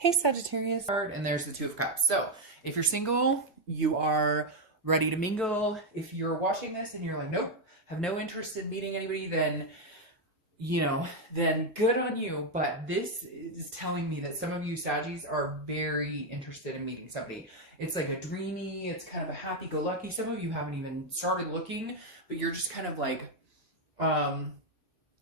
Hey Sagittarius, and there's the Two of Cups. So if you're single, you are ready to mingle. If you're watching this and you're like, nope, have no interest in meeting anybody, then, then good on you. But this is telling me that some of you Saggies are very interested in meeting somebody. It's like a dreamy, it's kind of a happy-go-lucky. Some of you haven't even started looking, but you're just kind of like,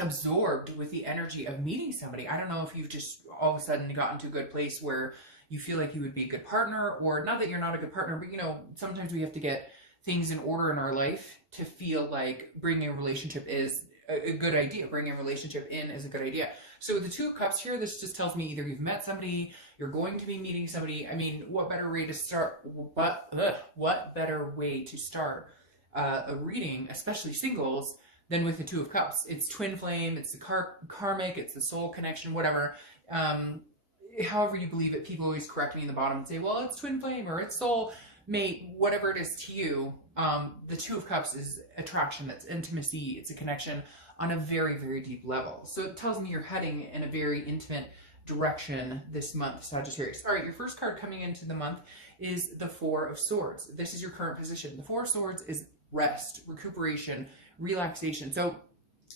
absorbed with the energy of meeting somebody. I don't know if you've just all of a sudden gotten to a good place where you feel like you would be a good partner, or not that you're not a good partner, but sometimes we have to get things in order in our life to feel like bringing a relationship is a good idea. Bringing a relationship in is a good idea. So with the Two of Cups here, this just tells me either you've met somebody, you're going to be meeting somebody. I mean, what better way to start? What better way to start a reading, especially singles, than with the Two of Cups? It's twin flame, it's the karmic, it's the soul connection, whatever. However you believe it, people always correct me in the bottom and say, well, it's twin flame or it's soul mate, whatever it is to you. The Two of Cups is attraction, that's intimacy, it's a connection on a very, very deep level. So it tells me you're heading in a very intimate direction this month, Sagittarius. All right, your first card coming into the month is the Four of Swords. This is your current position. The Four of Swords is rest, recuperation, relaxation. So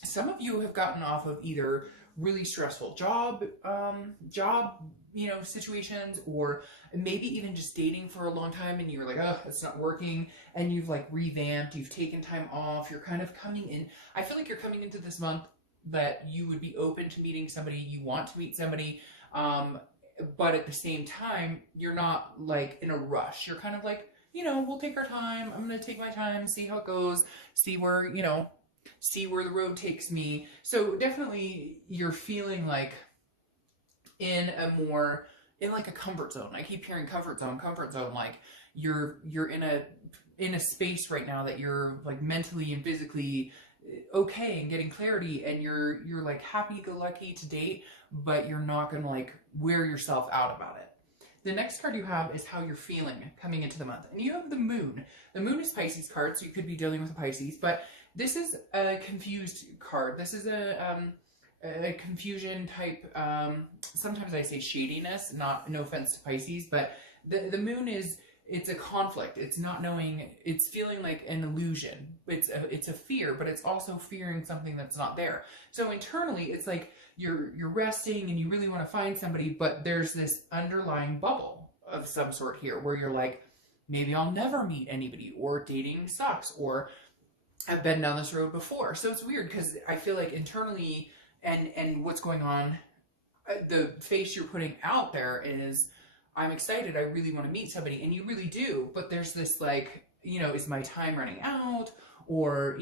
some of you have gotten off of either really stressful job situations, or maybe even just dating for a long time and you're like, oh, it's not working, and you've like revamped, you've taken time off, you're kind of coming in. I feel like you're coming into this month that you would be open to meeting somebody, you want to meet somebody, but at the same time, you're not like in a rush. You're kind of like, we'll take our time. I'm going to take my time, see how it goes, see where the road takes me. So definitely you're feeling like in like a comfort zone. I keep hearing comfort zone, like you're in a space right now that you're like mentally and physically okay and getting clarity, and you're like happy-go-lucky to date, but you're not going to like wear yourself out about it. The next card you have is how you're feeling coming into the month. And you have the Moon. The Moon is Pisces card, so you could be dealing with a Pisces, but this is a confused card. This is a confusion type, sometimes I say shadiness, no offense to Pisces, but the Moon it's a conflict. It's not knowing, it's feeling like an illusion. It's a fear, but it's also fearing something that's not there. So internally, it's like you're resting and you really want to find somebody, but there's this underlying bubble of some sort here where you're like, maybe I'll never meet anybody, or dating sucks, or I've been down this road before. So it's weird because I feel like internally and what's going on, the face you're putting out there is, I'm excited, I really want to meet somebody, and you really do, but there's this like, is my time running out? Or,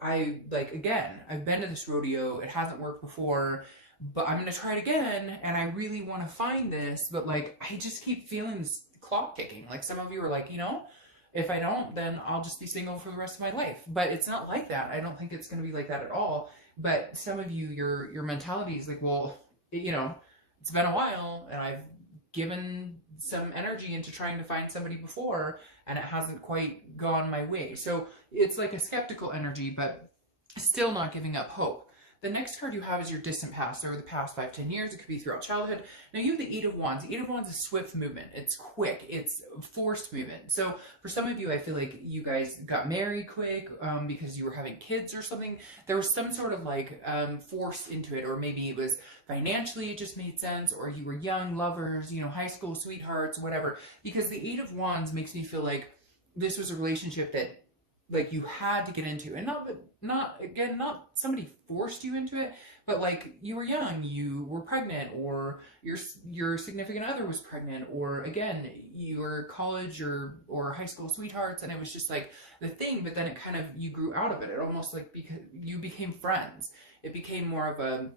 I've been to this rodeo, it hasn't worked before, but I'm going to try it again, and I really want to find this, but like, I just keep feeling this clock ticking. Like some of you are like, if I don't, then I'll just be single for the rest of my life. But it's not like that. I don't think it's going to be like that at all. But some of you, your mentality is like, well, it's been a while, and I've given some energy into trying to find somebody before, and it hasn't quite gone my way. So it's like a skeptical energy, but still not giving up hope. The next card you have is your distant past, over the past 5-10 years. It could be throughout childhood. Now you have the Eight of Wands. The Eight of Wands is swift movement. It's quick. It's forced movement. So for some of you, I feel like you guys got married quick because you were having kids or something. There was some sort of like force into it, or maybe it was financially it just made sense, or you were young lovers, high school sweethearts, whatever. Because the Eight of Wands makes me feel like this was a relationship that like you had to get into, and not somebody forced you into it, but like you were young, you were pregnant, or your significant other was pregnant, or again, you were college or high school sweethearts, and it was just like the thing, but then it kind of, you grew out of it. It almost like because you became friends. It became more of a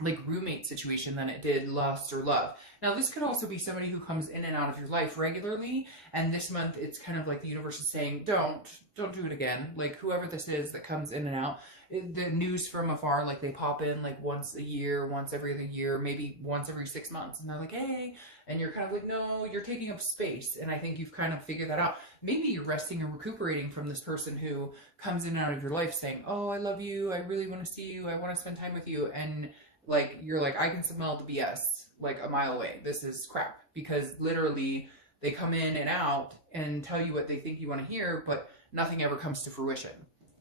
like roommate situation than it did lust or love. Now this could also be somebody who comes in and out of your life regularly, and this month it's kind of like the universe is saying, don't do it again. Like whoever this is that comes in and out, the news from afar, like they pop in like once a year, once every other year, maybe once every 6 months, and they're like, hey, and you're kind of like, no, you're taking up space. And I think you've kind of figured that out. Maybe you're resting and recuperating from this person who comes in and out of your life saying, oh, I love you, I really want to see you, I want to spend time with you, and like, you're like, I can smell the BS like a mile away. This is crap, because literally they come in and out and tell you what they think you want to hear, but nothing ever comes to fruition.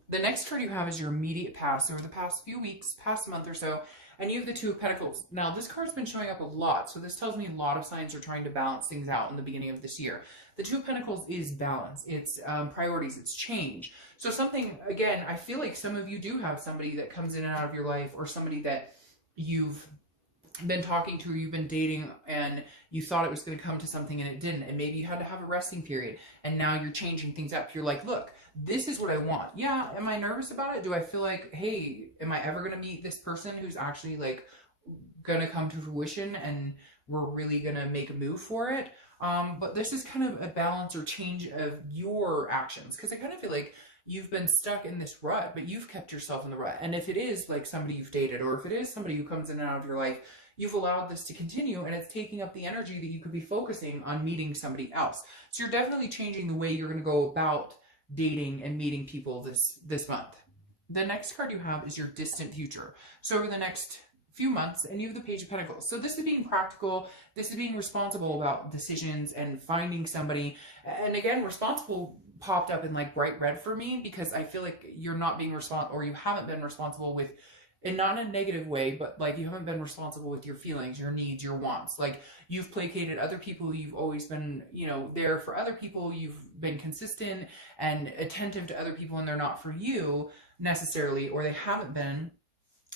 The next card you have is your immediate past, over the past few weeks, past month or so, and you have the Two of Pentacles. Now, this card's been showing up a lot, so this tells me a lot of signs are trying to balance things out in the beginning of this year. The Two of Pentacles is balance. It's priorities. It's change. So something, again, I feel like some of you do have somebody that comes in and out of your life, or somebody that you've been talking to, or you've been dating, and you thought it was going to come to something and it didn't, and maybe you had to have a resting period, and now you're changing things up. You're like, look, this is what I want. Yeah, am I nervous about it? Do I feel like, hey, am I ever going to meet this person who's actually like going to come to fruition and we're really going to make a move for it? But this is kind of a balance or change of your actions, because I kind of feel like you've been stuck in this rut, but you've kept yourself in the rut. And if it is like somebody you've dated, or if it is somebody who comes in and out of your life, you've allowed this to continue, and it's taking up the energy that you could be focusing on meeting somebody else. So you're definitely changing the way you're going to go about dating and meeting people this month. The next card you have is your distant future. So over the next few months, and you have the Page of Pentacles. So this is being practical. This is being responsible about decisions and finding somebody. And again, responsible popped up in like bright red for me, because I feel like you're not being responsible, or you haven't been responsible with, and not in a negative way, but like you haven't been responsible with your feelings, your needs, your wants. Like you've placated other people. You've always been, you know, there for other people. You've been consistent and attentive to other people, and they're not for you necessarily, or they haven't been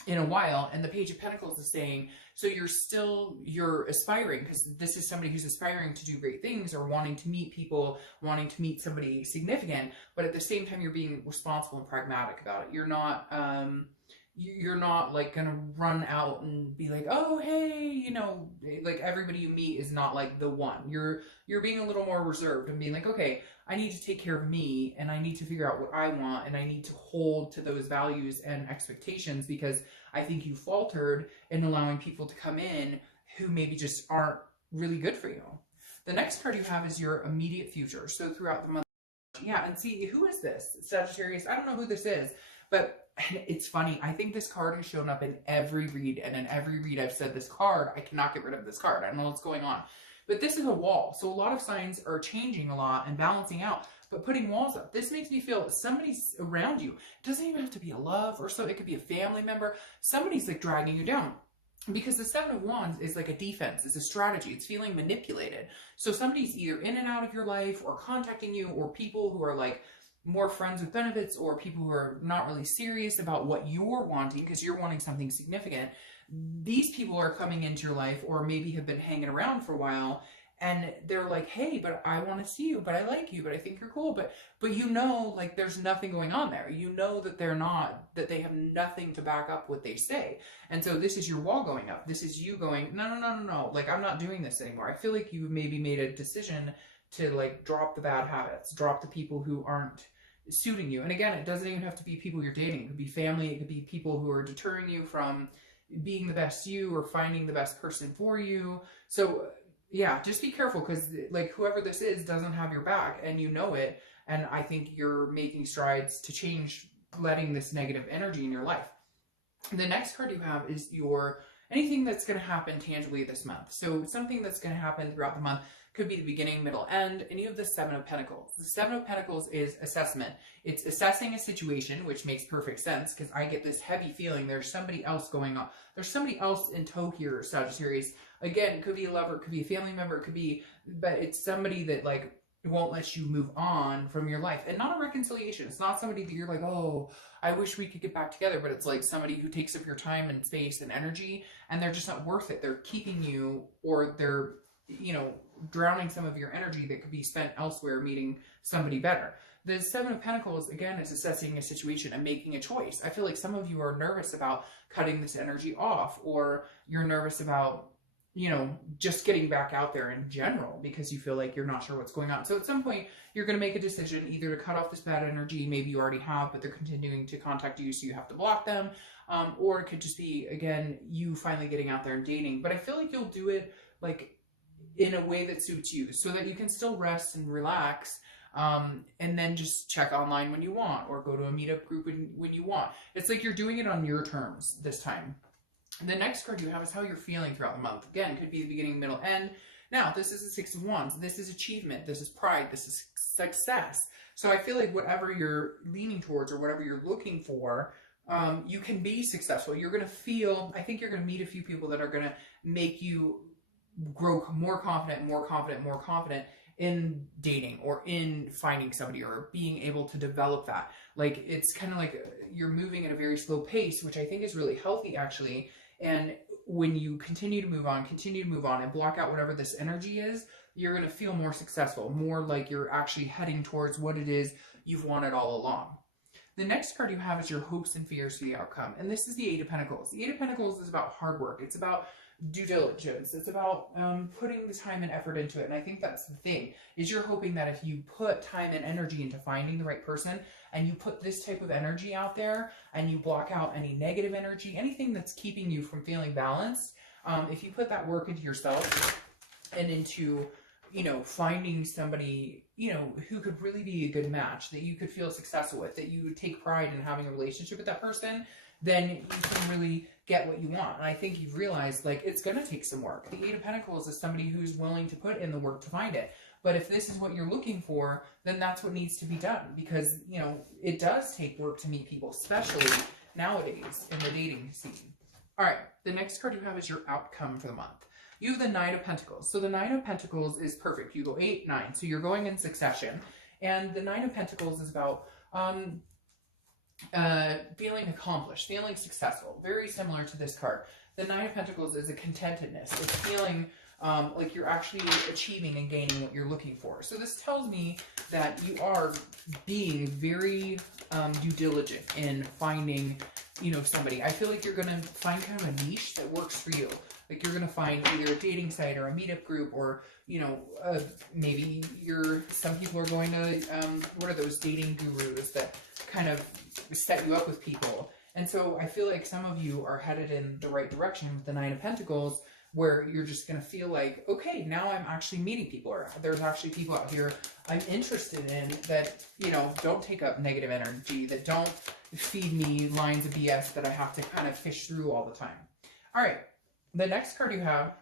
in a while. And the Page of Pentacles is saying, so you're aspiring, because this is somebody who's aspiring to do great things, or wanting to meet people, wanting to meet somebody significant, but at the same time, you're being responsible and pragmatic about it. You're not like gonna run out and be like, oh, hey, you know, like everybody you meet is not like the one. You're being a little more reserved and being like, okay, I need to take care of me, and I need to figure out what I want, and I need to hold to those values and expectations, because I think you faltered in allowing people to come in who maybe just aren't really good for you. The next card you have is your immediate future. So throughout the month, yeah, and see, who is this? Sagittarius. I don't know who this is, but it's funny. I think this card has shown up in every read, and in every read I've said, this card, I cannot get rid of this card. I don't know what's going on. But this is a wall. So a lot of signs are changing a lot and balancing out, but putting walls up. This makes me feel somebody's around you. It doesn't even have to be a love or so. It could be a family member. Somebody's like dragging you down. Because the Seven of Wands is like a defense, it's a strategy, it's feeling manipulated. So somebody's either in and out of your life, or contacting you, or people who are like more friends with benefits, or people who are not really serious about what you're wanting, because you're wanting something significant. These people are coming into your life, or maybe have been hanging around for a while, and they're like, hey, but I want to see you, but I like you, but I think you're cool, but you know, like there's nothing going on there. You know that that they have nothing to back up what they say. And so this is your wall going up. This is you going, no, like I'm not doing this anymore. I feel like you maybe made a decision to like drop the bad habits, drop the people who aren't suiting you. And again, it doesn't even have to be people you're dating. It could be family. It could be people who are deterring you from being the best you, or finding the best person for you. So yeah, just be careful, because like whoever this is doesn't have your back, and you know it. And I think you're making strides to change, letting this negative energy in your life. The next card you have is anything that's going to happen tangibly this month. So something that's going to happen throughout the month. Could be the beginning, middle, end, and you have the Seven of Pentacles. The Seven of Pentacles is assessment. It's assessing a situation, which makes perfect sense, because I get this heavy feeling there's somebody else going on. There's somebody else in tow here, Sagittarius. Again, it could be a lover, it could be a family member, it could be, but it's somebody that like won't let you move on from your life. And not a reconciliation. It's not somebody that you're like, oh, I wish we could get back together, but it's like somebody who takes up your time and space and energy, and they're just not worth it. They're keeping you, or they're, you know, drowning some of your energy that could be spent elsewhere meeting somebody better. The Seven of Pentacles, again, is assessing a situation and making a choice. I feel like some of you are nervous about cutting this energy off, or you're nervous about, you know, just getting back out there in general, because you feel like you're not sure what's going on. So at some point, you're going to make a decision either to cut off this bad energy. Maybe you already have, but they're continuing to contact you, so you have to block them. Or it could just be, again, you finally getting out there and dating. But I feel like you'll do it like in a way that suits you, so that you can still rest and relax, and then just check online when you want, or go to a meetup group when you want. It's like you're doing it on your terms this time. The next card you have is how you're feeling throughout the month. Again, could be the beginning, middle, end. Now, this is the Six of Wands. This is achievement. This is pride. This is success. So I feel like whatever you're leaning towards or whatever you're looking for, you can be successful. You're going to feel, I think you're going to meet a few people that are going to make you grow more confident, more confident, more confident in dating or in finding somebody or being able to develop that. Like, it's kind of like you're moving at a very slow pace, which I think is really healthy, actually. And when you continue to move on and block out whatever this energy is, you're going to feel more successful, more like you're actually heading towards what it is you've wanted all along. The next card you have is your hopes and fears for the outcome. And this is the Eight of Pentacles. The Eight of Pentacles is about hard work. It's about due diligence. It's about putting the time and effort into it. And I think that's the thing, is you're hoping that if you put time and energy into finding the right person, and you put this type of energy out there, and you block out any negative energy, anything that's keeping you from feeling balanced, if you put that work into yourself and into, you know, finding somebody, you know, who could really be a good match, that you could feel successful with, that you would take pride in having a relationship with that person, then you can really get what you want. And I think you've realized, like, it's going to take some work. The Eight of Pentacles is somebody who's willing to put in the work to find it. But if this is what you're looking for, then that's what needs to be done. Because, you know, it does take work to meet people, especially nowadays in the dating scene. All right, the next card you have is your outcome for the month. You have the Nine of Pentacles. So the Nine of Pentacles is perfect. You go 8, 9. So you're going in succession. And the Nine of Pentacles is about feeling accomplished, feeling successful. Very similar to this card. The Nine of Pentacles is a contentedness. It's feeling like you're actually achieving and gaining what you're looking for. So this tells me that you are being very due diligent in finding, you know, somebody. I feel like you're going to find kind of a niche that works for you. Like, you're going to find either a dating site or a meetup group, or, you know, maybe some people are going to, what are those dating gurus that kind of set you up with people. And so I feel like some of you are headed in the right direction with the Nine of Pentacles, where you're just going to feel like, okay, now I'm actually meeting people, or there's actually people out here I'm interested in that, you know, don't take up negative energy, that don't feed me lines of BS that I have to kind of fish through all the time. All right. The next card you have,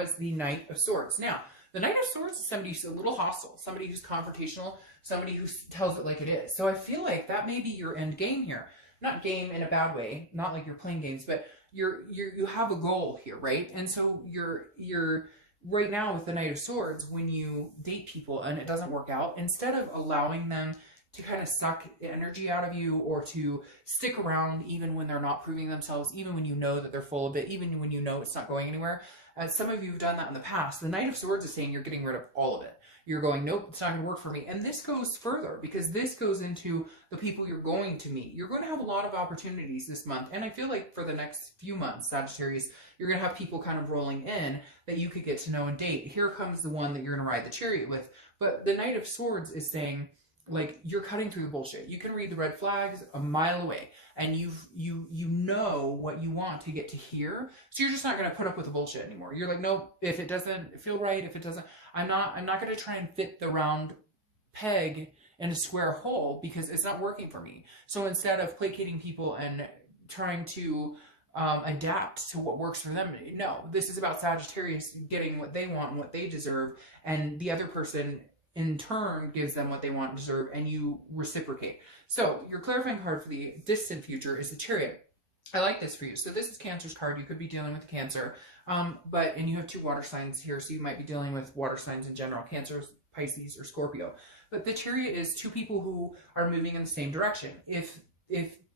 is the Knight of Swords. Now, the Knight of Swords is somebody who's a little hostile, somebody who's confrontational, somebody who tells it like it is. So I feel like that may be your end game here. Not game in a bad way, not like you're playing games, but you have a goal here, right? And so you're right now with the Knight of Swords, when you date people and it doesn't work out, instead of allowing them to kind of suck energy out of you, or to stick around even when they're not proving themselves, even when you know that they're full of it, even when you know it's not going anywhere. As some of you have done that in the past, the Knight of Swords is saying you're getting rid of all of it. You're going, nope, it's not going to work for me. And this goes further, because this goes into the people you're going to meet. You're going to have a lot of opportunities this month. And I feel like for the next few months, Sagittarius, you're going to have people kind of rolling in that you could get to know and date. Here comes the one that you're going to ride the chariot with. But the Knight of Swords is saying, like, you're cutting through the bullshit. You can read the red flags a mile away, and you know what you want to get to here. So you're just not going to put up with the bullshit anymore. You're like, nope, if it doesn't feel right, if it doesn't, I'm not going to try and fit the round peg in a square hole, because it's not working for me. So instead of placating people and trying to adapt to what works for them, no, this is about Sagittarius getting what they want and what they deserve, and the other person in turn gives them what they want and deserve, and you reciprocate. So your clarifying card for the distant future is the Chariot. I like this for you. So this is Cancer's card. You could be dealing with Cancer, and you have 2 water signs here, so you might be dealing with water signs in general, Cancer, Pisces, or Scorpio. But the Chariot is 2 people who are moving in the same direction. If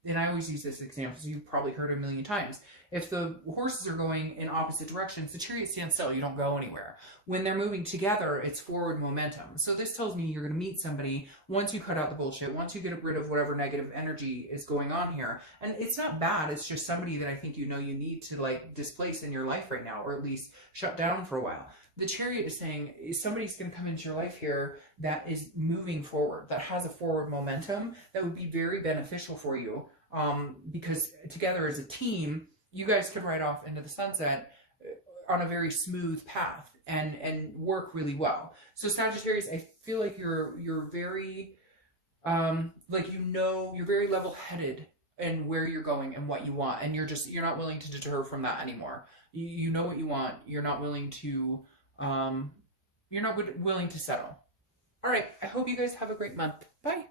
and I always use this example, so you've probably heard it a million times. If the horses are going in opposite directions, the chariot stands still. You don't go anywhere. When they're moving together, it's forward momentum. So this tells me you're going to meet somebody once you cut out the bullshit, once you get rid of whatever negative energy is going on here. And it's not bad. It's just somebody that I think you need to, like, displace in your life right now, or at least shut down for a while. The Chariot is saying somebody's going to come into your life here that is moving forward, that has a forward momentum that would be very beneficial for you. Because together as a team, you guys can ride off into the sunset on a very smooth path and work really well. So Sagittarius, I feel like you're very, you're very level-headed and where you're going and what you want, and you're not willing to deter from that anymore. You know what you want. You're not willing to settle. All right, I hope you guys have a great month. Bye.